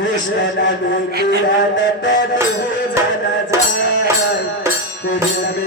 কৃষ্ণ নামে কিরানতে তুমি জানা যায় কৃষ্ণ নামে